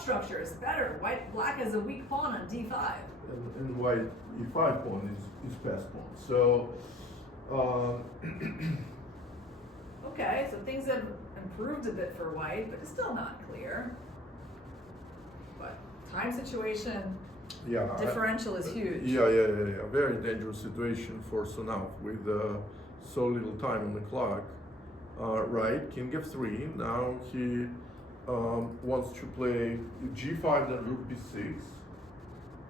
structure is better. Black has a weak pawn on d5. And white e5 pawn is passed pawn. So, Okay, so things have improved a bit for white, but it's still not clear. But time situation, yeah. differential is huge. Yeah. Very dangerous situation for Sunav with so little time on the clock. Right, king f3. Now he wants to play g5, then rook b6.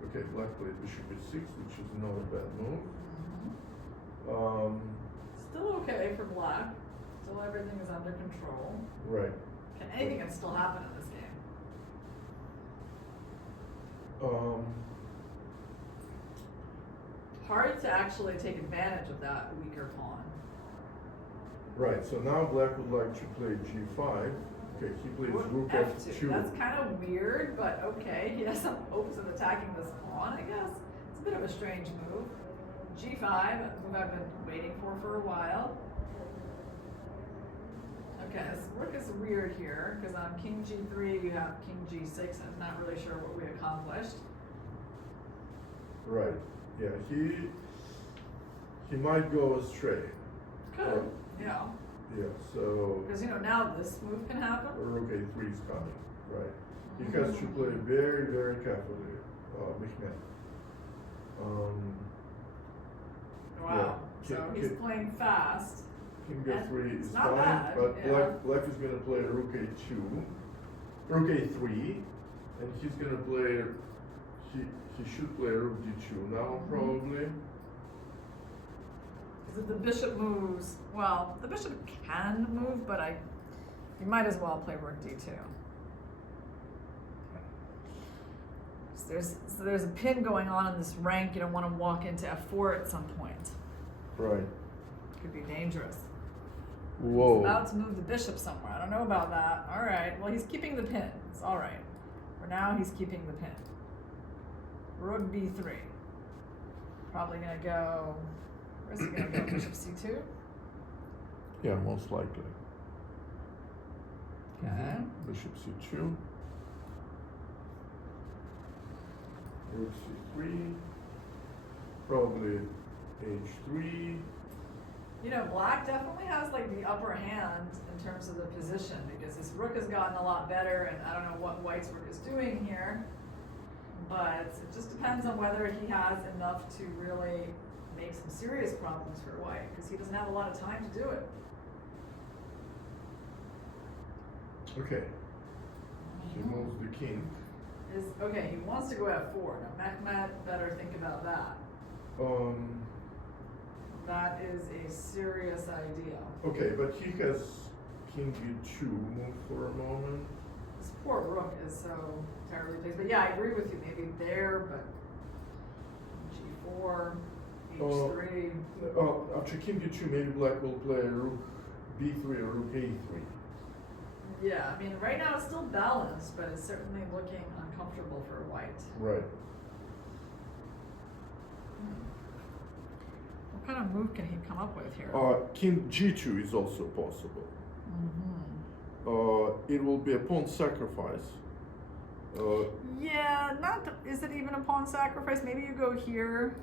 Okay, black played bishop b6, which is not a bad move. Still okay for black. Still everything is under control. Right. Anything can still happen in this game. Hard to actually take advantage of that weaker pawn. Right, so now black would like to play g5. Okay, he plays rook f2. That's kind of weird, but okay. He has some hopes of attacking this pawn, I guess. It's a bit of a strange move. g5, a move I've been waiting for a while. Okay, this rook is weird here, because on king g3 you have king g6, and I'm not really sure what we accomplished. Right, yeah, he might go astray. Could, yeah. Yeah, so... Because, now this move can happen. Rook a3 is coming, right? He has to play very, very carefully, Mehmet. Wow, so he's playing fast. King f3 is not fine, bad, but yeah. black is going to play rook a2, rook a3, and he's going to play, he should play rook d2 now, probably. Because if the bishop moves, well, the bishop can move, but you might as well play rook d2. So there's a pin going on in this rank. You don't want to walk into f4 at some point. Right. Could be dangerous. Whoa. He's about to move the bishop somewhere. I don't know about that. All right. Well, he's keeping the pin. It's all right. For now, he's keeping the pin. Rook b3. Probably going to go... Where's he going to go? Bishop c2? Yeah, most likely. Okay. Bishop c2. Rook c3. Probably h3. Black definitely has the upper hand in terms of the position, because this rook has gotten a lot better, and I don't know what white's rook is doing here, but it just depends on whether he has enough to really make some serious problems for white, because he doesn't have a lot of time to do it. Okay. He moves the king. Okay, he wants to go f4. Now Mehmet better think about that. That is a serious idea. Okay, but he has king e2 move for a moment. This poor rook is so terribly placed. But yeah, I agree with you. Maybe there, but g4, h3. After king e2, maybe black will play rook b3 or rook a3. Yeah, I mean, right now it's still balanced, but it's certainly looking uncomfortable for white. Right. What kind of move can he come up with here? King g2 is also possible. It will be a pawn sacrifice. Yeah, is it even a pawn sacrifice? Maybe you go here,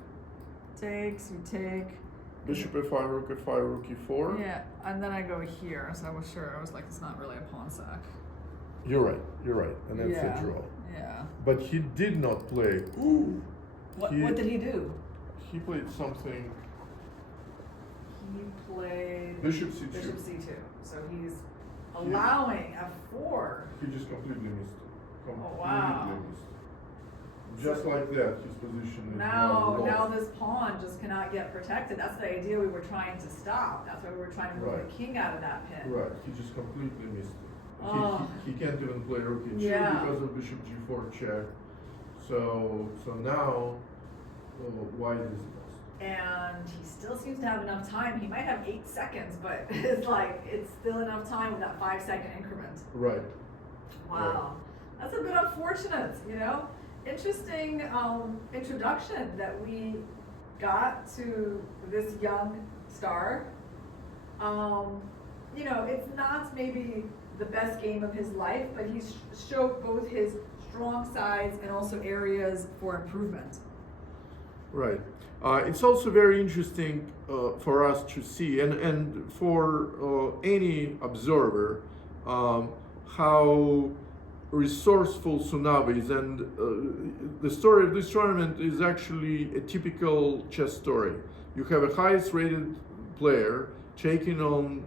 takes, you take. Bishop f5, rook f5, rook e4. Yeah, and then I go here, so I was sure. I was like, it's not really a pawn sac. You're right, and that's a draw. Yeah. But he did not play. Ooh. What did he do? He played something. He played Bishop c2. Bishop c2. So he's allowing f4. He just completely missed it. Oh wow. Missed it. Just like that, his position is now this pawn just cannot get protected. That's the idea we were trying to stop. That's why we were trying to move the king out of that pin. Right, he just completely missed it. Oh. He can't even play rook e2 because of bishop g4 check. So now white is lost. And he still seems to have enough time. He might have 8 seconds, but it's still enough time with that 5-second increment. Right. Wow. Right. That's a bit unfortunate, Interesting introduction that we got to this young star. It's not maybe the best game of his life, but he showed both his strong sides and also areas for improvement. Right. It's also very interesting for us to see, and for any observer, how resourceful Sunav is. And the story of this tournament is actually a typical chess story. You have a highest rated player taking on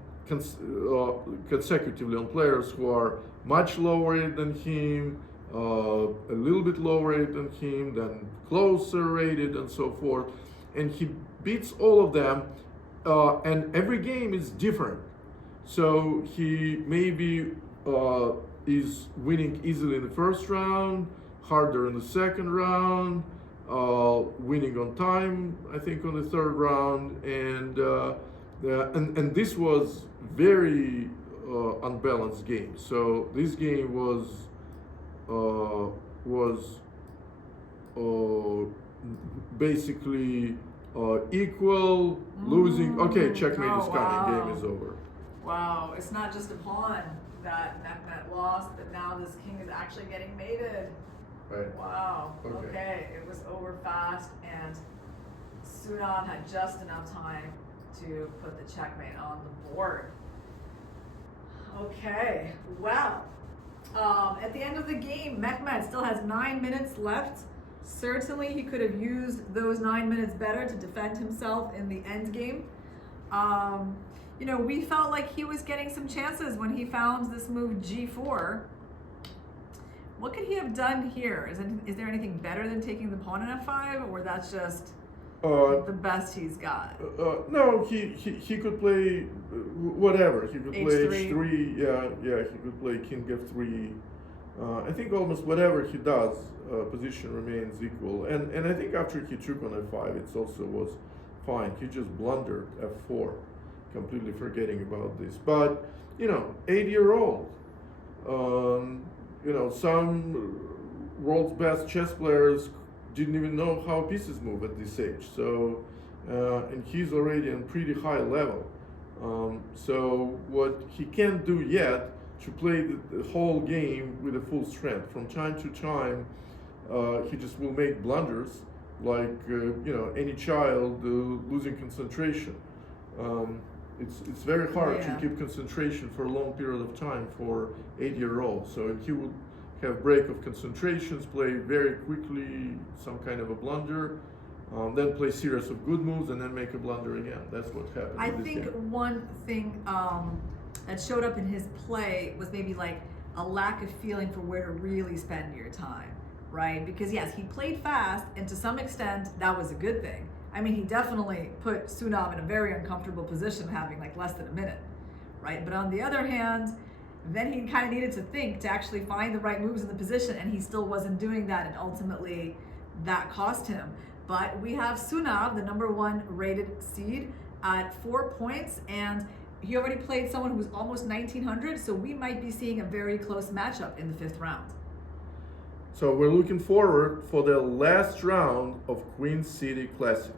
consecutively on players who are much lower rated than him, a little bit lower rated than him, then closer rated, and so forth. And he beats all of them, and every game is different. So he maybe is winning easily in the first round, harder in the second round, winning on time, I think, on the third round, and this was very unbalanced game. So this game was basically equal, losing. Okay, checkmate is coming. Wow. Game is over. Wow, it's not just a pawn that Mehmet lost, but now this king is actually getting mated. Right. Wow. Okay. Okay, it was over fast, and Sunav had just enough time to put the checkmate on the board. Okay, well, at the end of the game, Mehmet still has 9 minutes left. Certainly, he could have used those 9 minutes better to defend himself in the end game. You know, we felt like he was getting some chances when he found this move G4. What could he have done here? Is there anything better than taking the pawn in F5, or that's just the best he's got? No, he could play whatever. He could play H3. H3. Yeah. He could play King F3. I think almost whatever he does, position remains equal. And I think after he took on F5, it also was fine. He just blundered F4, completely forgetting about this. But 8-year-old. Some world's best chess players didn't even know how pieces move at this age. So, and he's already on pretty high level. So what he can't do yet to play the whole game with a full strength. From time to time, he just will make blunders, like any child losing concentration. It's very hard to keep concentration for a long period of time for 8-year-olds. So if he would have break of concentrations, play very quickly some kind of a blunder, then play series of good moves, and then make a blunder again. That's what happened. I think one thing that showed up in his play was maybe like a lack of feeling for where to really spend your time, right? Because yes, he played fast, and to some extent that was a good thing. I mean, he definitely put Sunav in a very uncomfortable position, having like less than a minute, right? But on the other hand, then he kind of needed to think to actually find the right moves in the position, and he still wasn't doing that, and ultimately that cost him. But we have Sunav, the #1 rated seed, at 4 points, and he already played someone who was almost 1900, so we might be seeing a very close matchup in the 5th round. So we're looking forward for the last round of Queen City Classic.